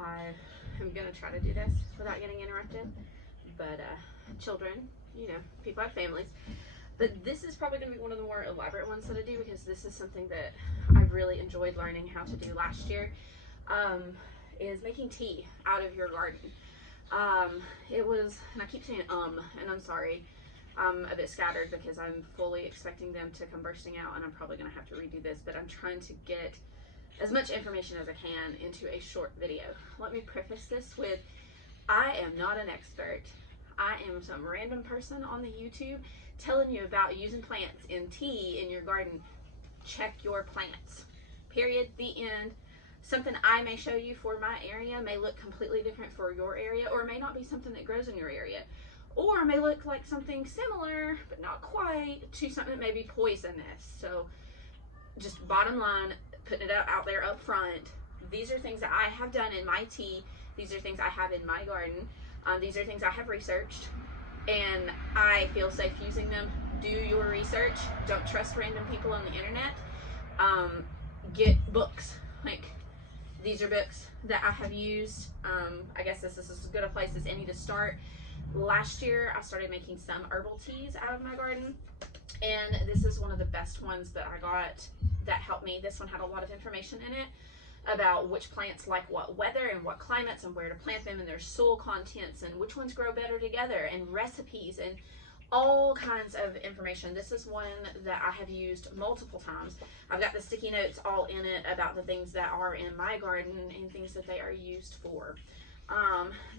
I am gonna try to do this without getting interrupted, but children, you know, people have families. But this is probably going to be one of the more elaborate ones that I do, because this is something that I really enjoyed learning how to do last year, is making tea out of your garden. It was, and I keep saying and I'm sorry, I'm a bit scattered because I'm fully expecting them to come bursting out, and I'm probably going to have to redo this, but I'm trying to get as much information as I can into a short video. Let me preface this with, I am not an expert. I am some random person on the YouTube telling you about using plants in tea in your garden. Check your plants. Period. The end. Something I may show you for my area may look completely different for your area, or may not be something that grows in your area, or may look like something similar but not quite to something that may be poisonous. So just bottom line, putting it out there up front, these are things that I have done in my tea. These are things I have in my garden. These are things I have researched, and I feel safe using them. Do your research. Don't trust random people on the internet. Get books. Like, these are books that I have used. I guess this is as good a place as any to start. Last year, I started making some herbal teas out of my garden, and this is one of the best ones that I got that helped me. This one had a lot of information in it about which plants like what weather and what climates and where to plant them, and their soil contents and which ones grow better together, and recipes and all kinds of information. This is one that I have used multiple times. I've got the sticky notes all in it about the things that are in my garden and things that they are used for.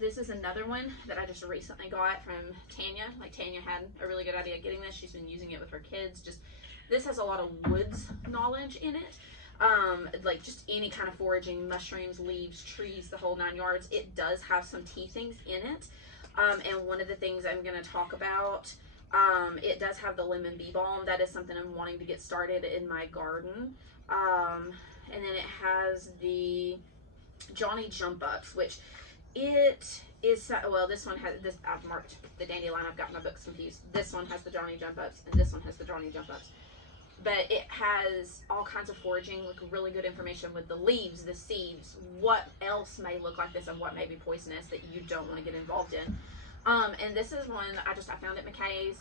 This is another one that I just recently got from Tanya. Like, Tanya had a really good idea getting this. She's been using it with her kids. Just, this has a lot of woods knowledge in it. Like just any kind of foraging, mushrooms, leaves, trees, the whole 9 yards. It does have some tea things in it. And one of the things I'm going to talk about, it does have the lemon bee balm. That is something I'm wanting to get started in my garden. And then it has the Johnny Jump Ups, which it is, well, this one has, this, I've marked the dandelion, I've got my books confused. This one has the Johnny Jump Ups, and this one has the Johnny Jump Ups. But it has all kinds of foraging, like really good information with the leaves, the seeds, what else may look like this and what may be poisonous that you don't want to get involved in. And this is one I found at McKay's,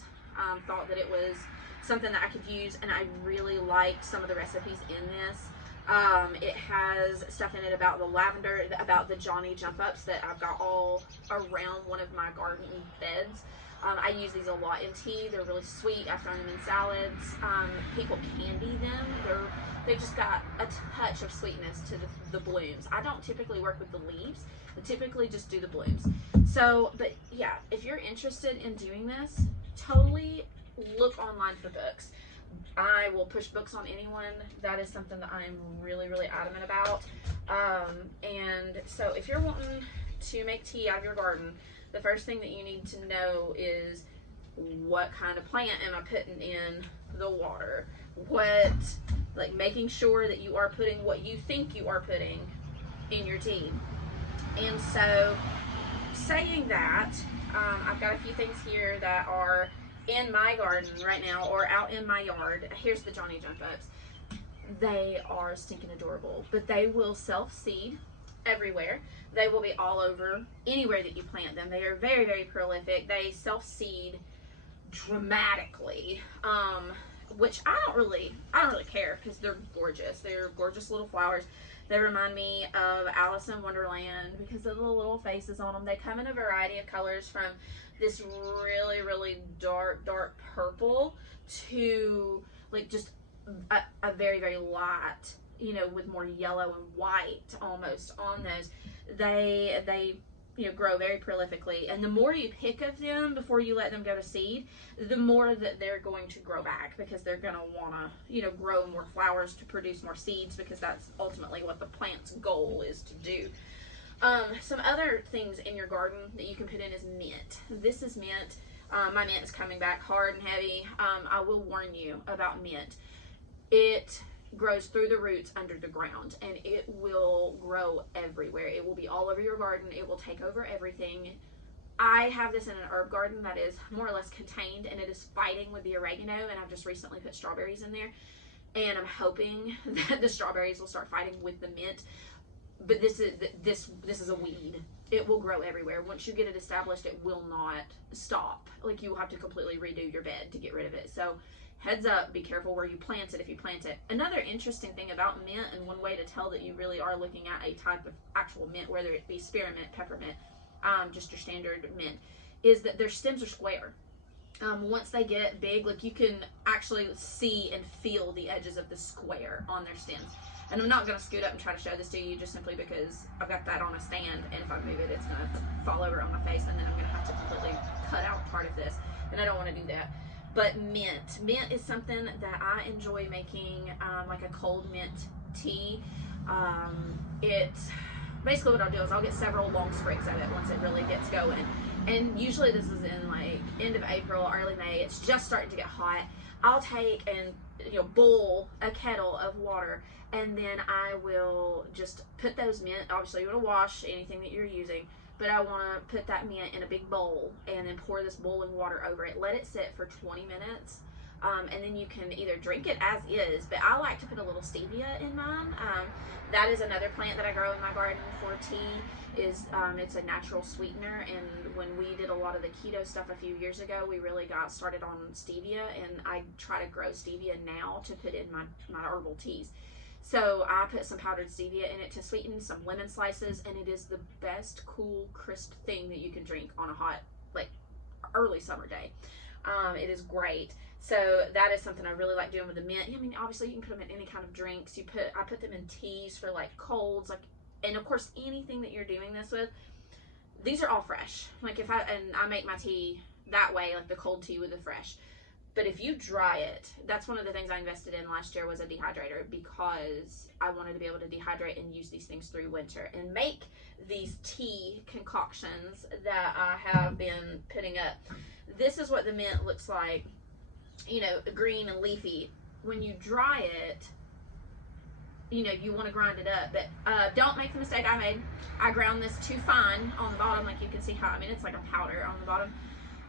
thought that it was something that I could use, and I really liked some of the recipes in this. It has stuff in it about the lavender, about the Johnny Jump Ups that I've got all around one of my garden beds. I use these a lot in tea. They're really sweet. I've thrown them in salads. People candy them. They've just got a touch of sweetness to the blooms. I don't typically work with the leaves. I typically just do the blooms. So, but yeah, if you're interested in doing this, totally look online for books. I will push books on anyone. That is something that I'm really, really adamant about. And so if you're wanting to make tea out of your garden, the first thing that you need to know is, what kind of plant am I putting in the water? Like making sure that you are putting what you think you are putting in your tea. And so saying that, I've got a few things here that are in my garden right now or out in my yard. Here's the Johnny Jump Ups. They are stinking adorable, but they will self-seed everywhere. They will be all over anywhere that you plant them. They are very, very prolific. They self-seed dramatically, which I don't really care, because they're gorgeous. They're gorgeous little flowers. They remind me of Alice in Wonderland because of the little faces on them. They come in a variety of colors, from this really, really dark purple to like just a very, very light, you know, with more yellow and white almost on those. They you know, grow very prolifically, and the more you pick of them before you let them go to seed, the more that they're going to grow back, because they're going to want to, you know, grow more flowers to produce more seeds, because that's ultimately what the plant's goal is to do. Some other things in your garden that you can put in is mint. This is mint. My mint is coming back hard and heavy. I will warn you about mint. It grows through the roots under the ground, and it will grow everywhere. It will be all over your garden. It will take over everything. I have this in an herb garden that is more or less contained, and it is fighting with the oregano, and I've just recently put strawberries in there, and I'm hoping that the strawberries will start fighting with the mint. but this is a weed. It will grow everywhere. Once you get it established, it will not stop. Like, you will have to completely redo your bed to get rid of it. So heads up, be careful where you plant it if you plant it. Another interesting thing about mint, and one way to tell that you really are looking at a type of actual mint, whether it be spearmint, peppermint, just your standard mint, is that their stems are square. Once they get big, like, you can actually see and feel the edges of the square on their stems. And I'm not going to scoot up and try to show this to you, just simply because I've got that on a stand, and if I move it, it's going to fall over on my face, and then I'm going to have to completely cut out part of this, and I don't want to do that. But mint is something that I enjoy making, like a cold mint tea. Basically what I'll do is I'll get several long sprigs of it once it really gets going. And usually this is in like end of April, early May. It's just starting to get hot. I'll take and boil a kettle of water, and then I will just put those mint. Obviously, you want to wash anything that you're using, but I want to put that mint in a big bowl and then pour this boiling water over it. Let it sit for 20 minutes. And then you can either drink it as is, but I like to put a little stevia in mine. That is another plant that I grow in my garden for tea. It's a natural sweetener, and when we did a lot of the keto stuff a few years ago, we really got started on stevia, and I try to grow stevia now to put in my herbal teas. So I put some powdered stevia in it to sweeten, some lemon slices, and it is the best, cool, crisp thing that you can drink on a hot, like, early summer day. It is great. So that is something I really like doing with the mint. I mean, obviously you can put them in any kind of drinks. I put them in teas for like colds, like, and of course anything that you're doing this with. These are all fresh. Like, I make my tea that way, like the cold tea with the fresh. But if you dry it, that's one of the things I invested in last year, was a dehydrator, because I wanted to be able to dehydrate and use these things through winter and make these tea concoctions that I have been putting up. This is what the mint looks like, green and leafy. When you dry it, you want to grind it up, but don't make the mistake I made. I ground this too fine on the bottom, like you can see how, it's like a powder on the bottom.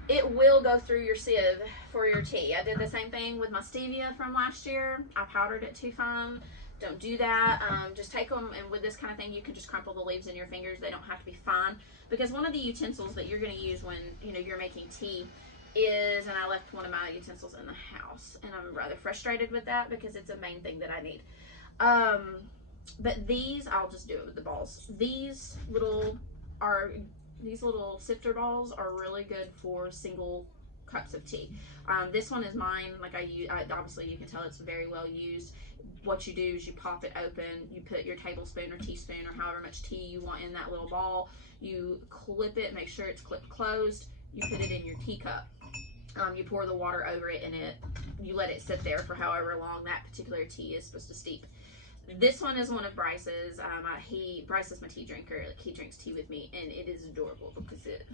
It will go through your sieve for your tea. I did the same thing with my stevia from last year. I powdered it too fine. Don't do that. Just take them, and with this kind of thing, you can just crumple the leaves in your fingers. They don't have to be fine, because one of the utensils that you're going to use when you're making tea is, and I left one of my utensils in the house, and I'm rather frustrated with that because it's a main thing that I need. But these, I'll just do it with the balls. These little sifter balls are really good for single cups of tea. This one is mine. Like, obviously you can tell it's very well used. What you do is you pop it open, you put your tablespoon or teaspoon or however much tea you want in that little ball, you clip it, make sure it's clipped closed, you put it in your teacup. You pour the water over it, and you let it sit there for however long that particular tea is supposed to steep. This one is one of Bryce's. Bryce is my tea drinker. Like, he drinks tea with me, and it is adorable because it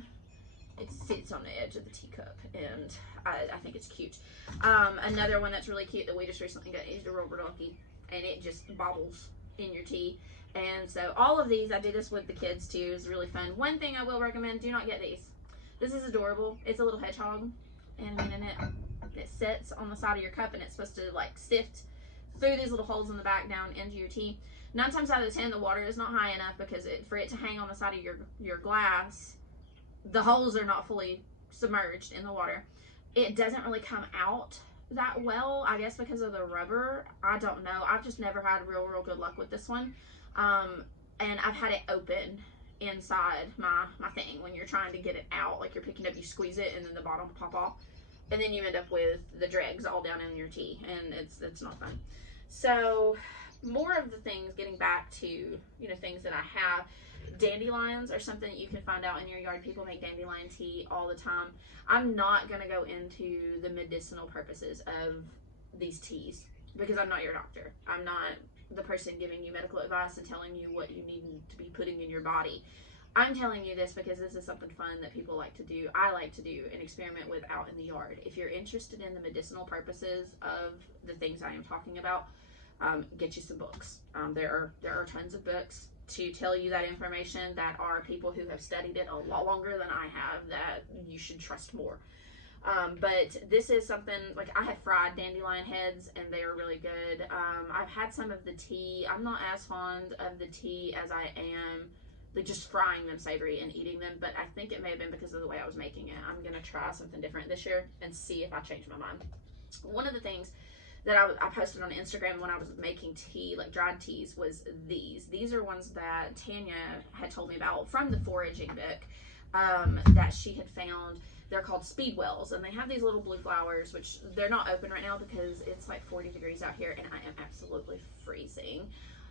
sits on the edge of the teacup, and I think it's cute. Another one that's really cute that we just recently got is the rubber donkey, and it just bobbles in your tea. And so all of these, I do this with the kids too. It's really fun. One thing I will recommend: do not get these. This is adorable. It's a little hedgehog, and it sits on the side of your cup, and it's supposed to like sift through these little holes in the back down into your tea. 9 times out of 10, the water is not high enough, because for it to hang on the side of your glass, the holes are not fully submerged in the water. It doesn't really come out that well, I guess because of the rubber. I don't know. I've just never had real good luck with this one. And I've had it open inside my thing. When you're trying to get it out, like you're picking up, you squeeze it, and then the bottom will pop off, and then you end up with the dregs all down in your tea, and it's not fun. So more of the things, getting back to things that I have. Dandelions are something that you can find out in your yard. People make dandelion tea all the time. I'm not going to go into the medicinal purposes of these teas, because I'm not your doctor. I'm not the person giving you medical advice and telling you what you need to be putting in your body. I'm telling you this because this is something fun that people like to do. I like to do and experiment with out in the yard. If you're interested in the medicinal purposes of the things I am talking about, get you some books. There are tons of books to tell you that information, that are people who have studied it a lot longer than I have, that you should trust more. But this is something, like, I had fried dandelion heads and they are really good. I've had some of the tea. I'm not as fond of the tea as I am like just frying them savory and eating them, but I think it may have been because of the way I was making it. I'm gonna try something different this year and see if I change my mind. One of the things that I posted on Instagram when I was making tea, like dried teas, was these. These are ones that Tanya had told me about from the foraging book, that she had found. They're called speedwells, and they have these little blue flowers, which they're not open right now because it's like 40 degrees out here and I am absolutely freezing.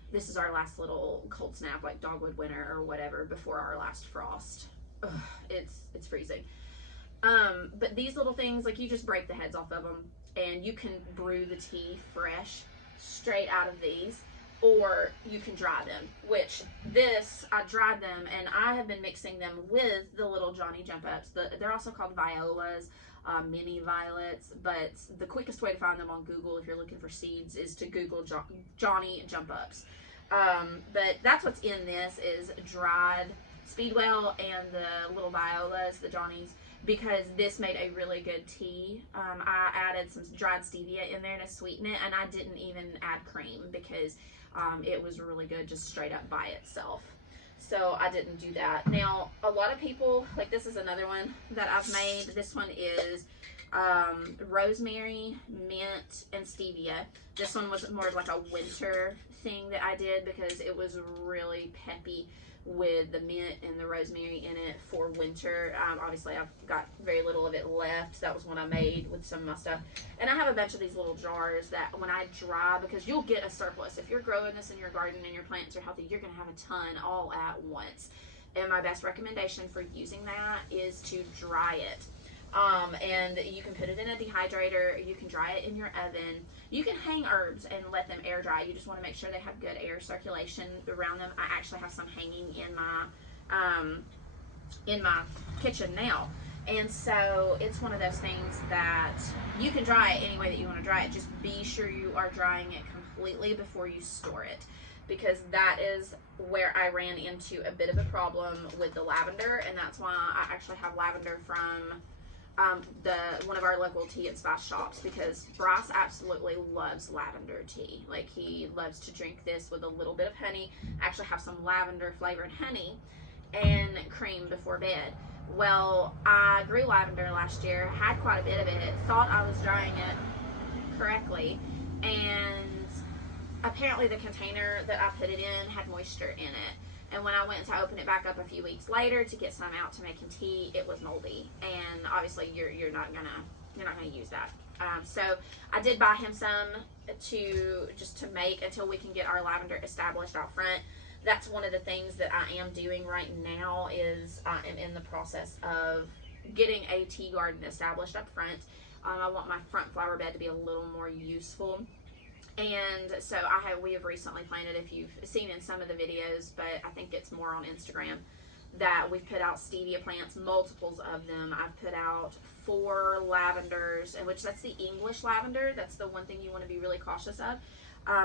This is our last little cold snap, like dogwood winter or whatever, before our last frost. Ugh, it's freezing. But these little things, like, you just break the heads off of them and you can brew the tea fresh straight out of these, or you can dry them, which this, I dried them and I have been mixing them with the little Johnny jump ups. They're also called violas, mini violets, but the quickest way to find them on Google if you're looking for seeds is to Google Johnny jump ups. But that's what's in this, is dried speedwell and the little violas, the Johnnies, because this made a really good tea. I added some dried stevia in there to sweeten it, and I didn't even add cream because it was really good just straight up by itself. So I didn't do that. Now, a lot of people, like, this is another one that I've made. This one is rosemary, mint, and stevia. This one was more of like a winter thing that I did because it was really peppy with the mint and the rosemary in it for winter. Obviously, I've got very little of it left. That was one I made with some of my stuff. And I have a bunch of these little jars that when I dry, because you'll get a surplus. If you're growing this in your garden and your plants are healthy, you're going to have a ton all at once. And my best recommendation for using that is to dry it. And you can put it in a dehydrator, you can dry it in your oven, you can hang herbs and let them air dry. You just want to make sure they have good air circulation around them. I actually have some hanging in my kitchen now, and so it's one of those things that you can dry it any way that you want to dry it. Just be sure you are drying it completely before you store it, because that is where I ran into a bit of a problem with the lavender, and that's why I actually have lavender from one of our local tea and spice shops, because Bryce absolutely loves lavender tea. Like, he loves to drink this with a little bit of honey. I actually have some lavender flavored honey and cream before bed. Well, I grew lavender last year, had quite a bit of it, thought I was drying it correctly, and apparently the container that I put it in had moisture in it. And when I went to open it back up a few weeks later to get some out to making tea, it was moldy. And obviously you're not gonna use that. So I did buy him some to make until we can get our lavender established out front. That's one of the things that I am doing right now, is I am in the process of getting a tea garden established up front. I want my front flower bed to be a little more useful. And so we have recently planted, if you've seen in some of the videos, but I think it's more on Instagram, that we've put out stevia plants, multiples of them. I've put out 4 lavenders, and which that's the English lavender. That's the one thing you want to be really cautious of.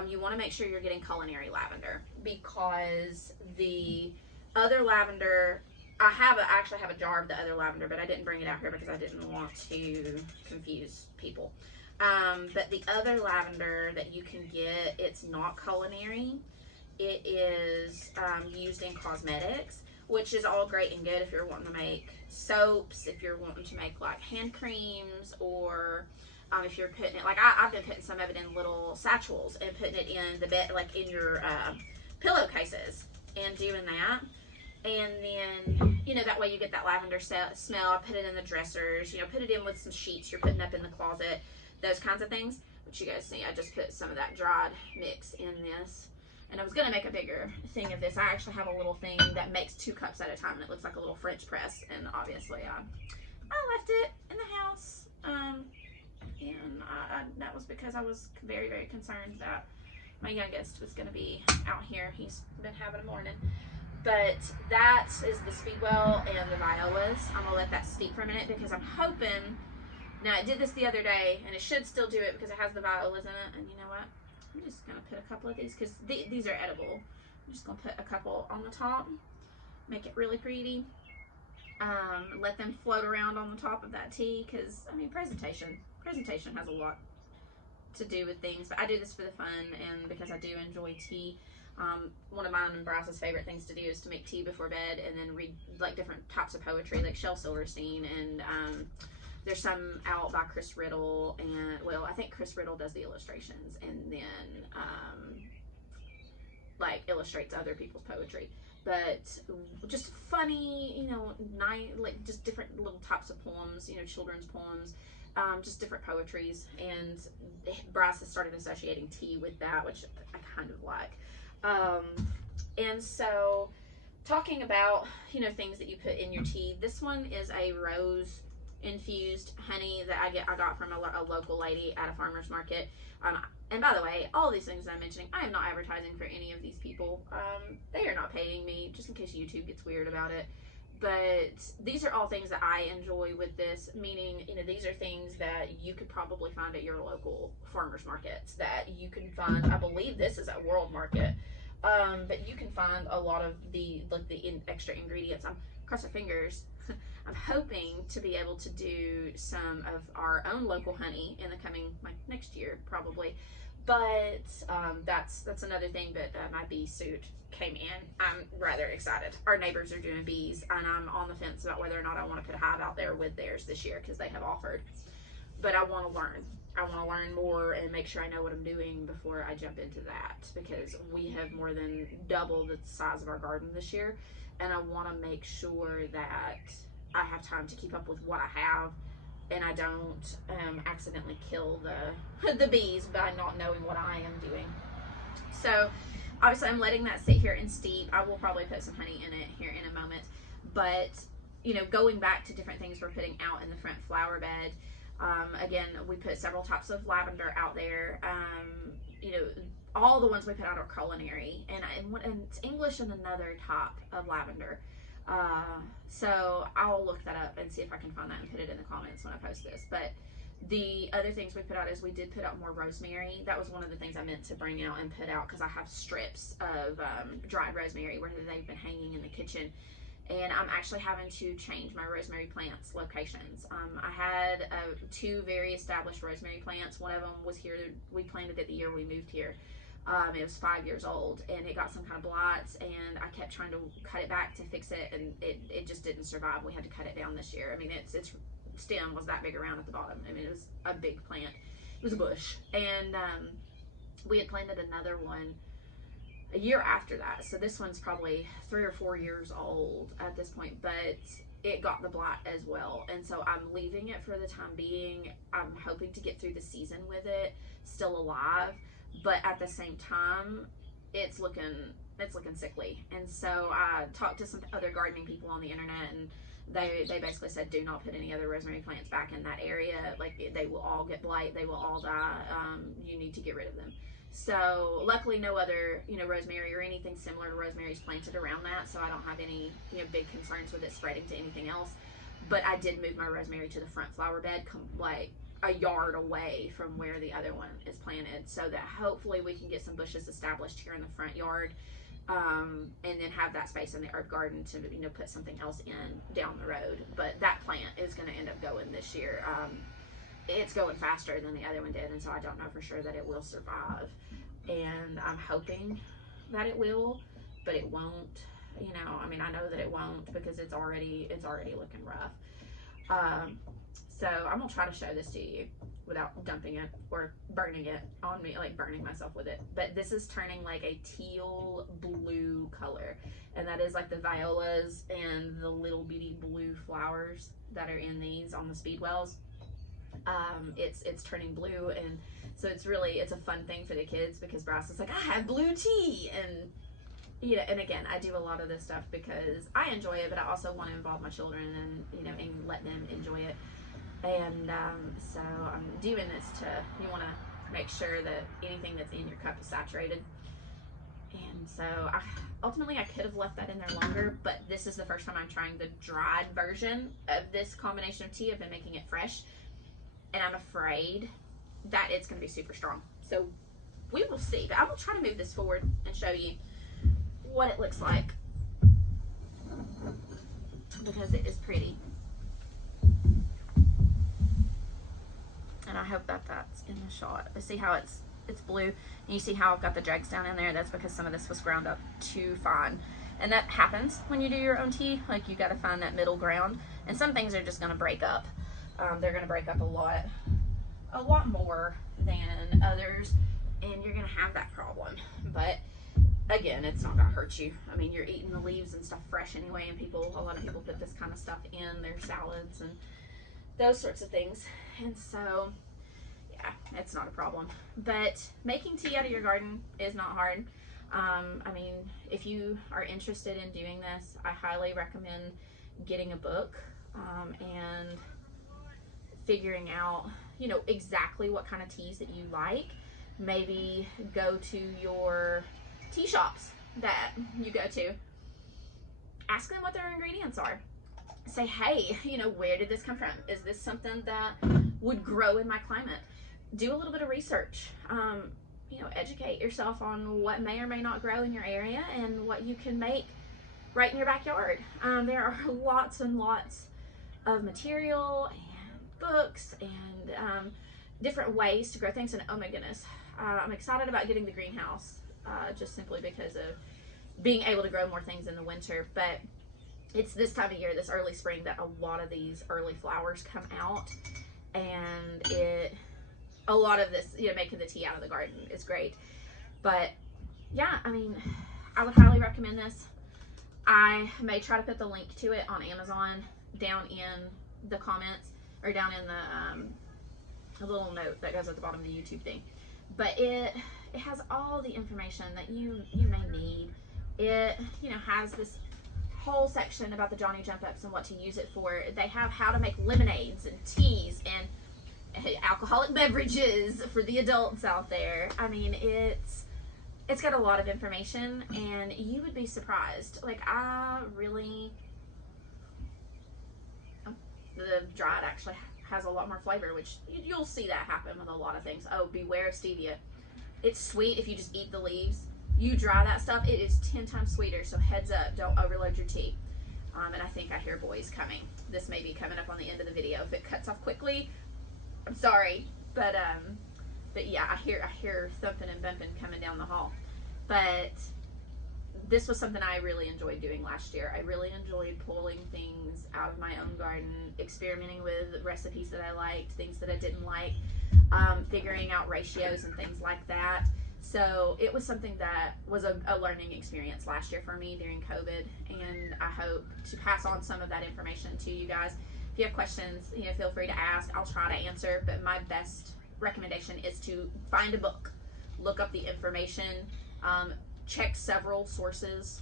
You want to make sure you're getting culinary lavender, because the other lavender, I actually have a jar of the other lavender, but I didn't bring it out here because I didn't want to confuse people. But the other lavender that you can get, it's not culinary. It is used in cosmetics, which is all great and good if you're wanting to make soaps, if you're wanting to make like hand creams, or if you're putting it, like I've been putting some of it in little satchels and putting it in the bed, like in your pillowcases, and doing that. And then, you know, that way you get that lavender smell. I put it in the dressers, you know, put it in with some sheets you're putting up in the closet, those kinds of things. But you guys see, I just put some of that dried mix in this. And I was going to make a bigger thing of this. I actually have a little thing that makes 2 cups at a time, and it looks like a little French press. And obviously, I left it in the house. And that was because I was very, very concerned that my youngest was going to be out here. He's been having a morning. But that is the speedwell and the violas. I'm going to let that steep for a minute, because I'm hoping, now I did this the other day, and it should still do it because it has the violas in it. And you know what? I'm just going to put a couple of these, because these are edible. I'm just going to put a couple on the top, make it really pretty. let them float around on the top of that tea, because I mean, presentation has a lot to do with things. But I do this for the fun and because I do enjoy tea. One of mine and Bryce's favorite things to do is to make tea before bed and then read like different types of poetry, like Shel Silverstein, and there's some out by Chris Riddle, and well, I think Chris Riddle does the illustrations and then like illustrates other people's poetry. But just funny, you know, nice, like just different little types of poems, you know, children's poems, just different poetries. And Bryce has started associating tea with that, which I kind of like. And so, talking about, you know, things that you put in your tea, this one is a rose infused honey that I got from a local lady at a farmer's market. And by the way, all these things I'm mentioning, I am not advertising for any of these people. They are not paying me, just in case YouTube gets weird about it. But these are all things that I enjoy with this, meaning, you know, these are things that you could probably find at your local farmer's markets, that you can find. I believe this is at World Market. But you can find a lot of the extra ingredients. I'm cross our fingers. I'm hoping to be able to do some of our own local honey in the coming, like, next year probably. But that's another thing. But my bee suit came in. I'm rather excited. Our neighbors are doing bees, and I'm on the fence about whether or not I want to put a hive out there with theirs this year because they have offered. But I want to learn. I want to learn more and make sure I know what I'm doing before I jump into that, because we have more than double the size of our garden this year, and I want to make sure that I have time to keep up with what I have, and I don't accidentally kill the bees by not knowing what I am doing. So obviously I'm letting that sit here and steep. I will probably put some honey in it here in a moment, but you know, going back to different things we're putting out in the front flower bed. Again, we put several types of lavender out there. You know, all the ones we put out are culinary, and it's English and another type of lavender. So I'll look that up and see if I can find that and put it in the comments when I post this. But the other things we put out is we did put out more rosemary. That was one of the things I meant to bring out and put out, because I have strips of dried rosemary where they've been hanging in the kitchen. And I'm actually having to change my rosemary plants locations. I had 2 very established rosemary plants. One of them was here. We planted it the year we moved here. It was 5 years old, and it got some kind of blights, and I kept trying to cut it back to fix it, and it just didn't survive. We had to cut it down this year. I mean, its stem was that big around at the bottom. I mean, it was a big plant. It was a bush. And we had planted another one a year after that. So this one's probably 3 or 4 years old at this point, but it got the blight as well. And so I'm leaving it for the time being. I'm hoping to get through the season with it still alive, but at the same time, it's looking sickly. And so I talked to some other gardening people on the internet, and they basically said, do not put any other rosemary plants back in that area. Like, they will all get blight, they will all die. You need to get rid of them. So luckily no other, you know, rosemary or anything similar to rosemary is planted around that, so I don't have any, you know, big concerns with it spreading to anything else. But I did move my rosemary to the front flower bed, like a yard away from where the other one is planted, so that hopefully we can get some bushes established here in the front yard, and then have that space in the herb garden to, you know, put something else in down the road. But that plant is going to end up going this year. It's going faster than the other one did, and so I don't know for sure that it will survive. And I'm hoping that it will, but it won't. You know, I mean, I know that it won't because it's already looking rough. So I'm gonna try to show this to you without dumping it or burning it on me, like burning myself with it. But this is turning like a teal blue color, and that is like the violas and the little bitty blue flowers that are in these on the speedwells. It's turning blue, and so it's a fun thing for the kids, because Bryce is like, I have blue tea, and you know, and again, I do a lot of this stuff because I enjoy it, but I also want to involve my children and, you know, and let them enjoy it. And so I'm doing this you want to make sure that anything that's in your cup is saturated. And so ultimately I could have left that in there longer, but this is the first time I'm trying the dried version of this combination of tea. I've been making it fresh, and I'm afraid that it's going to be super strong. So we will see. But I will try to move this forward and show you what it looks like. because it is pretty. And I hope that that's in the shot. But see how it's blue, and you see how I've got the dregs down in there? That's because some of this was ground up too fine. And that happens when you do your own tea. Like, you got to find that middle ground. And some things are just going to break up. They're going to break up a lot more than others, and you're going to have that problem. But again, it's not going to hurt you. I mean, you're eating the leaves and stuff fresh anyway, and a lot of people put this kind of stuff in their salads and those sorts of things. And so, yeah, it's not a problem. But making tea out of your garden is not hard. I mean, if you are interested in doing this, I highly recommend getting a book and figuring out, you know, exactly what kind of teas that you like. Maybe go to your tea shops that you go to. Ask them what their ingredients are. Say, hey, you know, where did this come from? Is this something that would grow in my climate? Do a little bit of research. You know, educate yourself on what may or may not grow in your area and what you can make right in your backyard. There are lots and lots of material and books and different ways to grow things. And oh my goodness, I'm excited about getting the greenhouse just simply because of being able to grow more things in the winter. But it's this time of year, this early spring, that a lot of these early flowers come out, and a lot of this, you know, making the tea out of the garden is great. But yeah, I mean, I would highly recommend this. I may try to put the link to it on Amazon down in the comments, or down in the a little note that goes at the bottom of the YouTube thing. But it has all the information that you may need. It, you know, has this whole section about the Johnny Jump Ups and what to use it for. They have how to make lemonades and teas and alcoholic beverages for the adults out there. I mean, it's got a lot of information, and you would be surprised. Like, the dried actually has a lot more flavor, which you'll see that happen with a lot of things. Oh, beware of stevia. It's sweet if you just eat the leaves. You dry that stuff, it is 10 times sweeter, so heads up, don't overload your tea. And I think I hear boys coming. This may be coming up on the end of the video. If it cuts off quickly, I'm sorry, but yeah, I hear thumping and bumping coming down the hall. But this was something I really enjoyed doing last year. I really enjoyed pulling things out of my own garden, experimenting with recipes that I liked, things that I didn't like, figuring out ratios and things like that. So it was something that was a learning experience last year for me during COVID, and I hope to pass on some of that information to you guys. If you have questions, you know, feel free to ask. I'll try to answer, but my best recommendation is to find a book, look up the information, check several sources.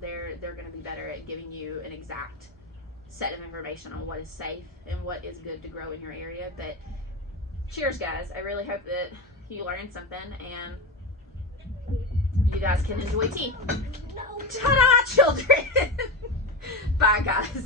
They're going to be better at giving you an exact set of information on what is safe and what is good to grow in your area. But cheers, guys. I really hope that you learned something and you guys can enjoy tea. Ta-da, children! Bye, guys.